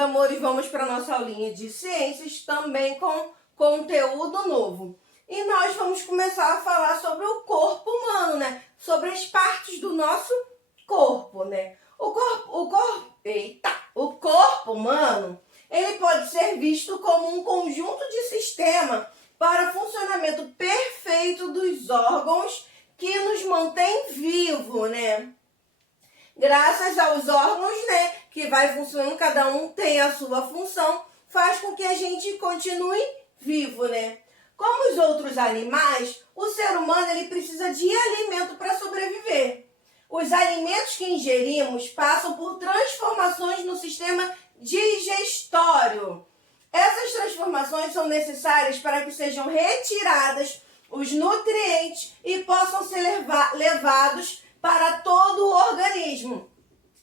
amores, vamos para a nossa aulinha de ciências, também com conteúdo novo. E nós vamos começar a falar sobre o corpo humano, né? Sobre as partes do nosso corpo, né? O corpo humano, ele pode ser visto como um conjunto de sistema para o funcionamento perfeito dos órgãos que nos mantém vivo, né? Graças aos órgãos, né, que vai funcionando, cada um tem a sua função, faz com que a gente continue vivo, né? Como os outros animais, o ser humano ele precisa de alimento para sobreviver. Os alimentos que ingerimos passam por transformações no sistema digestório. Essas transformações são necessárias para que sejam retiradas os nutrientes e possam ser levados para todo o organismo.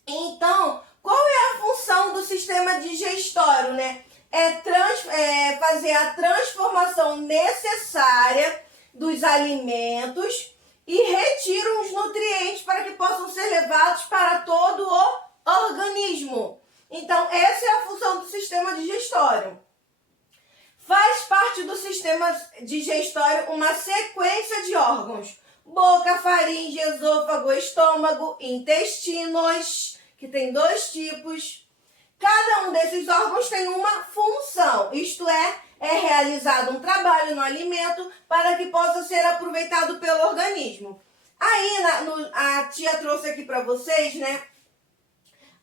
Então, qual é a função do sistema digestório, né? É fazer a transformação necessária dos alimentos e retiram os nutrientes para que possam ser levados para todo o organismo. Então, essa é a função do sistema digestório. Faz parte do sistema digestório uma sequência de órgãos: boca, faringe, esôfago, estômago, intestinos, que tem 2 tipos. Cada um desses órgãos tem uma função, isto é realizado um trabalho no alimento para que possa ser aproveitado pelo organismo. Aí, a tia trouxe aqui para vocês, né,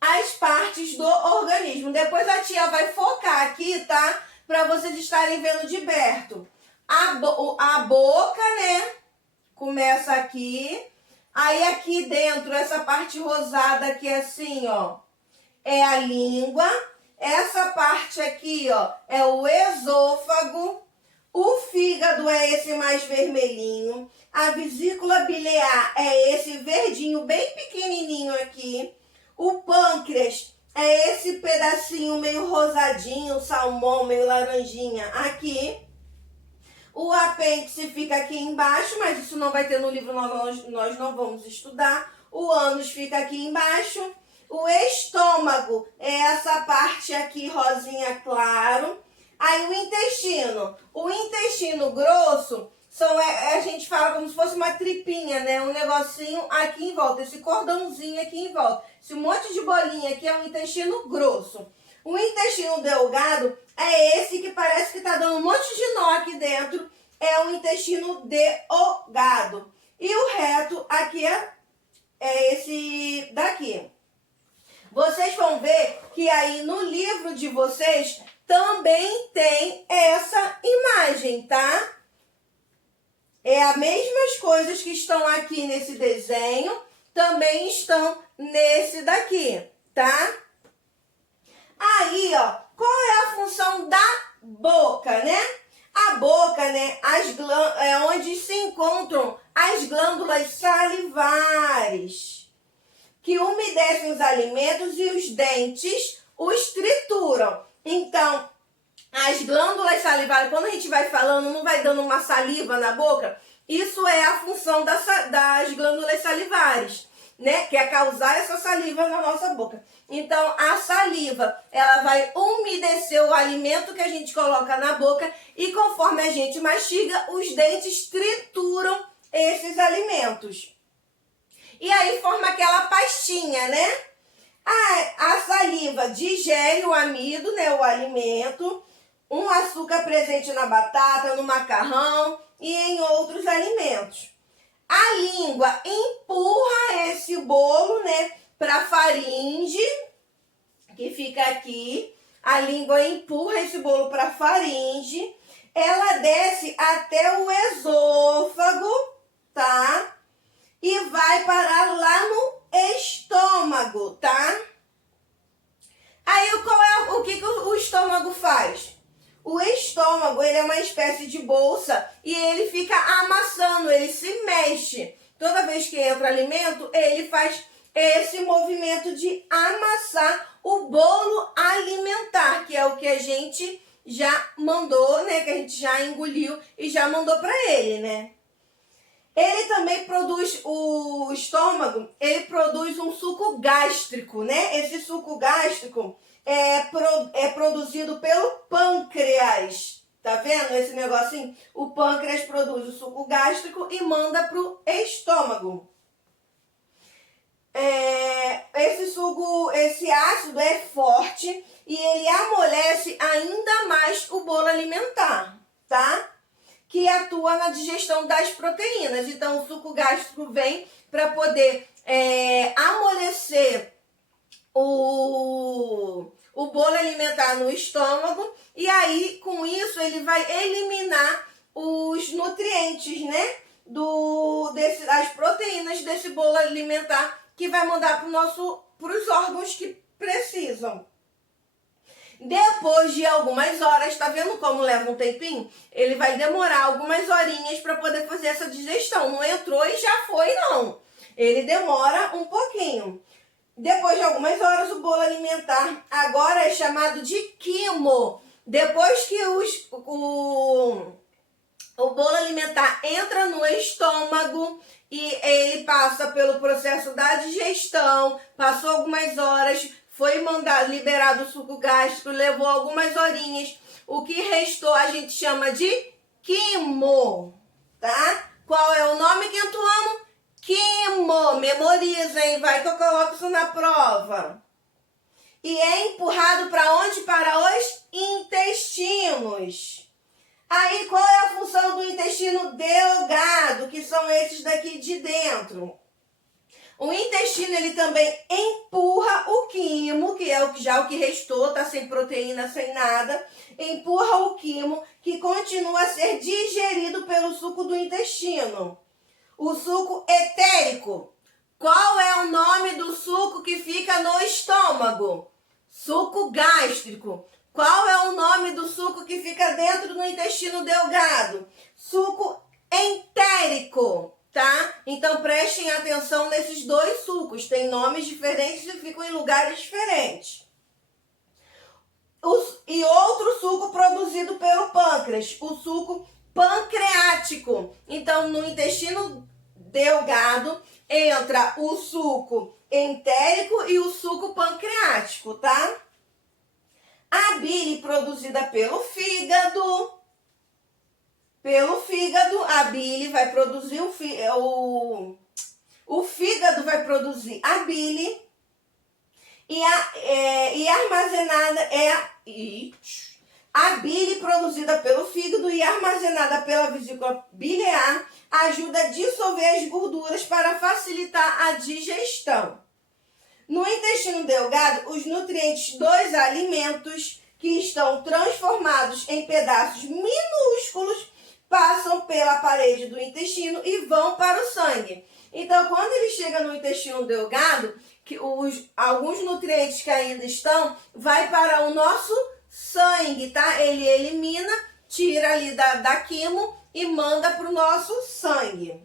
as partes do organismo. Depois a tia vai focar aqui, tá? Para vocês estarem vendo de perto. A boca, né? Começa aqui. Aí aqui dentro, essa parte rosada aqui assim, ó, é a língua. Essa parte aqui, ó, é o esôfago. O fígado é esse mais vermelhinho. A vesícula biliar é esse verdinho bem pequenininho aqui. O pâncreas é esse pedacinho meio rosadinho, salmão, meio laranjinha aqui. O apêndice fica aqui embaixo, mas isso não vai ter no livro, nós não vamos estudar. O ânus fica aqui embaixo. O estômago é essa parte aqui rosinha claro. Aí o intestino grosso, a gente fala como se fosse uma tripinha, né? Um negocinho aqui em volta, esse cordãozinho aqui em volta. Esse monte de bolinha aqui é o intestino grosso. O intestino delgado é esse que parece que tá dando um monte de nó aqui dentro. É o intestino delgado. E o reto aqui é esse daqui. Vocês vão ver que aí no livro de vocês também tem essa imagem, tá? É as mesmas coisas que estão aqui nesse desenho, também estão nesse daqui, tá? Aí, ó, qual é a função da boca, né? A boca, né, é onde se encontram as glândulas salivares, que umedecem os alimentos e os dentes os trituram. Então, as glândulas salivares, quando a gente vai falando, não vai dando uma saliva na boca, isso é a função das glândulas salivares, né? Que é causar essa saliva na nossa boca. Então, a saliva, ela vai umedecer o alimento que a gente coloca na boca e conforme a gente mastiga, os dentes trituram esses alimentos. E aí forma aquela pastinha, né? A saliva digere o amido, né? O alimento, um açúcar presente na batata, no macarrão e em outros alimentos. A língua empurra esse bolo, né, para a faringe, que fica aqui. A língua empurra esse bolo para a faringe. Ela desce até o esôfago, tá? E vai parar lá no estômago, tá? Aí, o que o estômago faz? O estômago, ele é uma espécie de bolsa e ele fica amassando, ele se mexe. Toda vez que entra alimento, ele faz esse movimento de amassar o bolo alimentar, que é o que a gente já mandou, né? Que a gente já engoliu e já mandou para ele, né? Ele também produz, o estômago, ele produz um suco gástrico, né? Esse suco gástrico produzido pelo pâncreas. Tá vendo esse negocinho? O pâncreas produz o suco gástrico e manda pro estômago. Esse ácido é forte e ele amolece ainda mais o bolo alimentar, tá? Que atua na digestão das proteínas. Então, o suco gástrico vem para poder amolecer o bolo alimentar no estômago, e aí, com isso, ele vai eliminar os nutrientes, né? As proteínas desse bolo alimentar, que vai mandar para os órgãos que precisam. Depois de algumas horas, tá vendo como leva um tempinho? Ele vai demorar algumas horinhas para poder fazer essa digestão. Não entrou e já foi, não. Ele demora um pouquinho. Depois de algumas horas, o bolo alimentar agora é chamado de quimo. Depois que o bolo alimentar entra no estômago e ele passa pelo processo da digestão, passou algumas horas, foi liberado o suco gástrico, levou algumas horinhas. O que restou a gente chama de quimo, tá? Qual é o nome, Quintuano? Quimo. Memoriza, hein? Vai que eu coloco isso na prova. E é empurrado para onde? Para os intestinos. Aí, qual é a função do intestino delgado, que são esses daqui de dentro? O intestino, ele também empurra o quimo, que é o que restou, tá sem proteína, sem nada. Empurra o quimo, que continua a ser digerido pelo suco do intestino. O suco etérico. Qual é o nome do suco que fica no estômago? Suco gástrico. Qual é o nome do suco que fica dentro do intestino delgado? Suco entérico, tá? Então prestem atenção nesses dois sucos. Tem nomes diferentes e ficam em lugares diferentes. E outro suco produzido pelo pâncreas, o suco pancreático. Então, no intestino delgado entra o suco entérico e o suco pancreático, tá? A bile produzida pelo fígado. A bile vai produzir o fígado vai produzir a bile e armazenada a bile produzida pelo fígado e armazenada pela vesícula biliar ajuda a dissolver as gorduras para facilitar a digestão. No intestino delgado, os nutrientes dos alimentos que estão transformados em pedaços minúsculos passam pela parede do intestino e vão para o sangue. Então, quando ele chega no intestino delgado, alguns nutrientes que ainda estão, vai para o nosso sangue, tá? Ele elimina, tira ali da quimo e manda para o nosso sangue.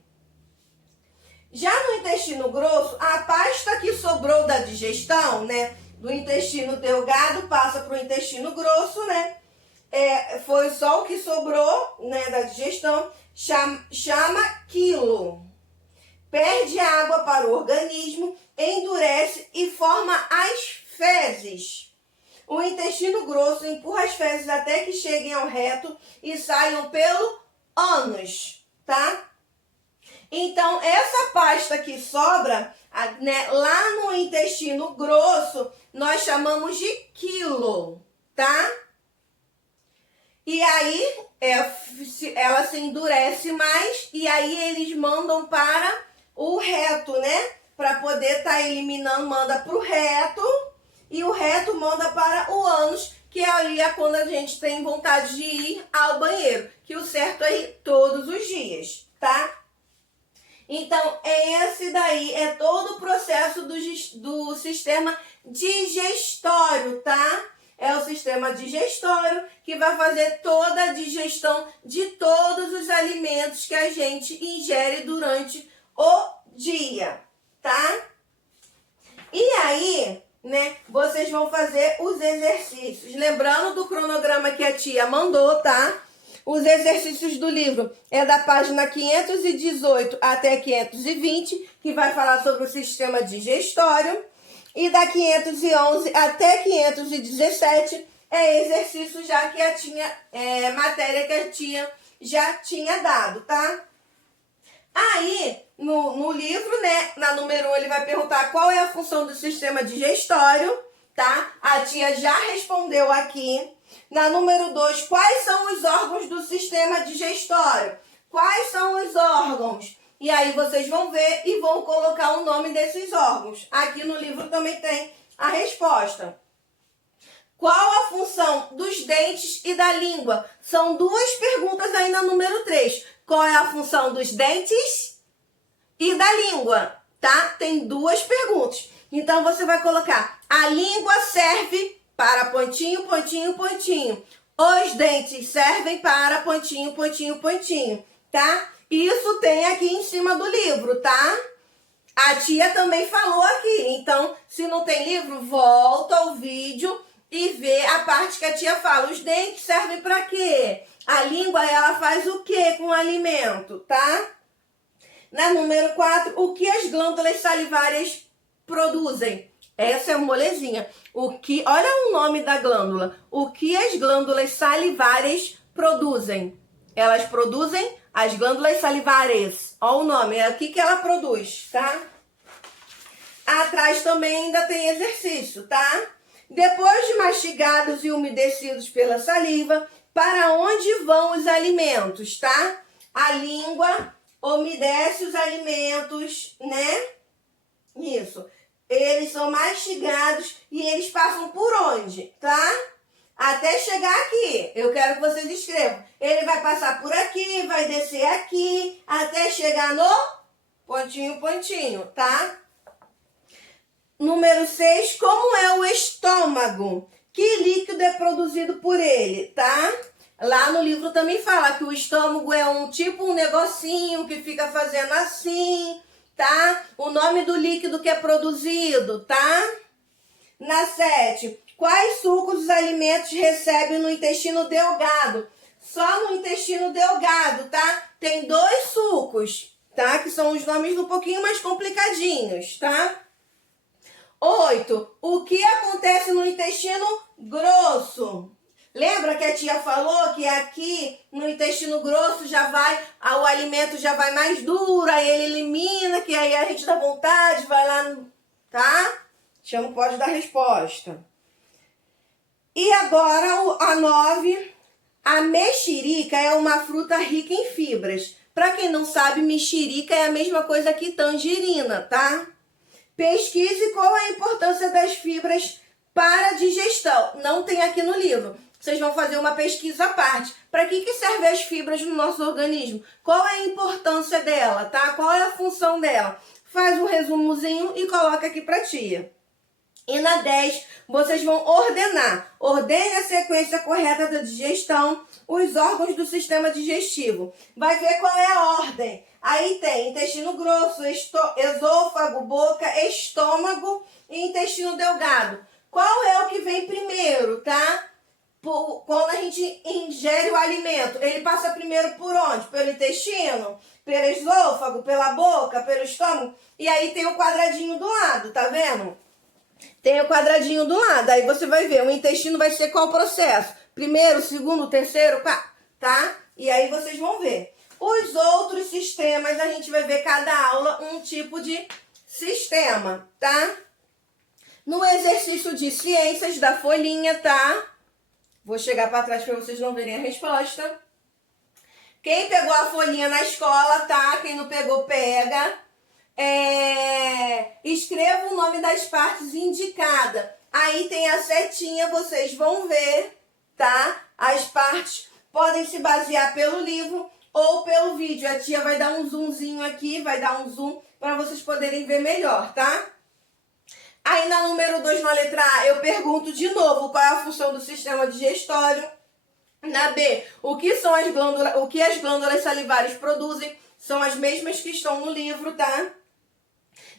Já no intestino grosso, a pasta que sobrou da digestão, né, do intestino delgado passa para o intestino grosso, né? Foi só o que sobrou, né, da digestão, chama quilo. Perde água para o organismo, endurece e forma as fezes. O intestino grosso empurra as fezes até que cheguem ao reto e saiam pelo ânus, tá? Então, essa pasta que sobra, né, lá no intestino grosso, nós chamamos de quilo, tá? E aí, ela se endurece mais e aí eles mandam para o reto, né? Para poder estar eliminando, manda para o reto e o reto manda para o ânus, que ali é quando a gente tem vontade de ir ao banheiro, que o certo é ir todos os dias, tá? Então, esse daí é todo o processo do sistema digestório, tá? É o sistema digestório que vai fazer toda a digestão de todos os alimentos que a gente ingere durante o dia, tá? E aí, né, vocês vão fazer os exercícios. Lembrando do cronograma que a tia mandou, tá? Os exercícios do livro é da página 518 até 520, que vai falar sobre o sistema digestório. E da 511 até 517, é exercício já que matéria que a tia já tinha dado, tá? Aí, no livro, né, na número 1, ele vai perguntar qual é a função do sistema digestório, tá? A tia já respondeu aqui. Na número 2, quais são os órgãos do sistema digestório? Quais são os órgãos? E aí vocês vão ver e vão colocar o nome desses órgãos. Aqui no livro também tem a resposta. Qual a função dos dentes e da língua? São duas perguntas aí na número 3. Qual é a função dos dentes e da língua? Tá? Tem duas perguntas. Então, você vai colocar: a língua serve para pontinho, pontinho, pontinho. Os dentes servem para pontinho, pontinho, pontinho. Tá? Isso tem aqui em cima do livro, tá? A tia também falou aqui. Então, se não tem livro, volta ao vídeo e vê a parte que a tia fala. Os dentes servem para quê? A língua, ela faz o quê com o alimento, tá? Na número 4, o que as glândulas salivárias produzem? Essa é uma molezinha. Olha o nome da glândula. O que as glândulas salivárias produzem? Elas produzem as glândulas salivárias. Olha o nome, é o que ela produz, tá? Atrás também ainda tem exercício, tá? Depois de mastigados e umedecidos pela saliva, para onde vão os alimentos, tá? A língua umedece os alimentos, né? Isso. Eles são mastigados e eles passam por onde, tá? Até chegar aqui. Eu quero que vocês escrevam. Ele vai passar por aqui, vai descer aqui, até chegar no pontinho, pontinho, tá? Número 6, como é o estômago? Que líquido é produzido por ele, tá? Lá no livro também fala que o estômago é um negocinho que fica fazendo assim, tá? O nome do líquido que é produzido, tá? Na 7, quais sucos os alimentos recebem no intestino delgado? Só no intestino delgado, tá? Tem 2 sucos, tá? Que são os nomes um pouquinho mais complicadinhos, tá? 8. O que acontece no intestino grosso? Lembra que a tia falou que aqui no intestino grosso o alimento já vai mais duro, aí ele elimina, que aí a gente dá vontade, vai lá, tá? Tia não pode dar resposta. E agora a 9. A mexerica é uma fruta rica em fibras. Para quem não sabe, mexerica é a mesma coisa que tangerina, tá? Pesquise qual é a importância das fibras para a digestão. Não tem aqui no livro. Vocês vão fazer uma pesquisa à parte. Para que servem as fibras no nosso organismo? Qual é a importância dela, tá? Qual é a função dela? Faz um resumozinho e coloca aqui para tia. E na 10, vocês vão ordenar. Ordene a sequência correta da digestão, os órgãos do sistema digestivo. Vai ver qual é a ordem. Aí tem intestino grosso, esôfago, boca, estômago e intestino delgado. Qual é o que vem primeiro, tá? Quando a gente ingere o alimento, ele passa primeiro por onde? Pelo intestino, pelo esôfago, pela boca, pelo estômago. E aí tem o quadradinho do lado, tá vendo? Tem o quadradinho do lado. Aí você vai ver, o intestino vai ser qual processo? Primeiro, segundo, terceiro, tá? E aí vocês vão ver. Os outros sistemas, a gente vai ver cada aula um tipo de sistema, tá? No exercício de ciências da folhinha, tá? Vou chegar para trás para vocês não verem a resposta. Quem pegou a folhinha na escola, tá? Quem não pegou, pega. Escreva o nome das partes indicadas. Aí tem a setinha, vocês vão ver, tá? As partes podem se basear pelo livro ou pelo vídeo. A tia vai dar um zoomzinho aqui, vai dar um zoom para vocês poderem ver melhor, tá? Aí na número 2, na letra A, eu pergunto de novo qual é a função do sistema digestório. Na B, o que as glândulas salivares produzem? São as mesmas que estão no livro, tá?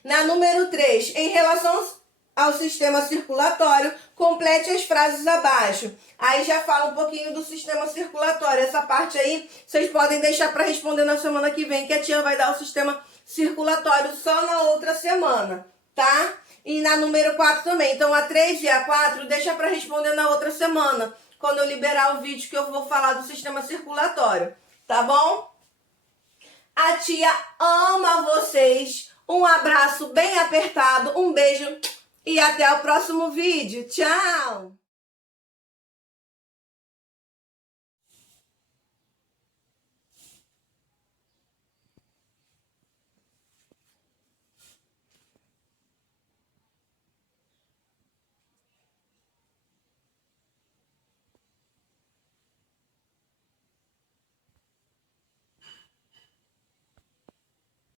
Na número 3, em relação ao sistema circulatório, complete as frases abaixo. Aí já fala um pouquinho do sistema circulatório. Essa parte aí, vocês podem deixar para responder na semana que vem, que a tia vai dar o sistema circulatório só na outra semana, tá? E na número 4 também. Então a 3 e a 4 deixa para responder na outra semana, quando eu liberar o vídeo que eu vou falar do sistema circulatório, tá bom? A tia ama vocês. Um abraço bem apertado, um beijo e até o próximo vídeo. Tchau!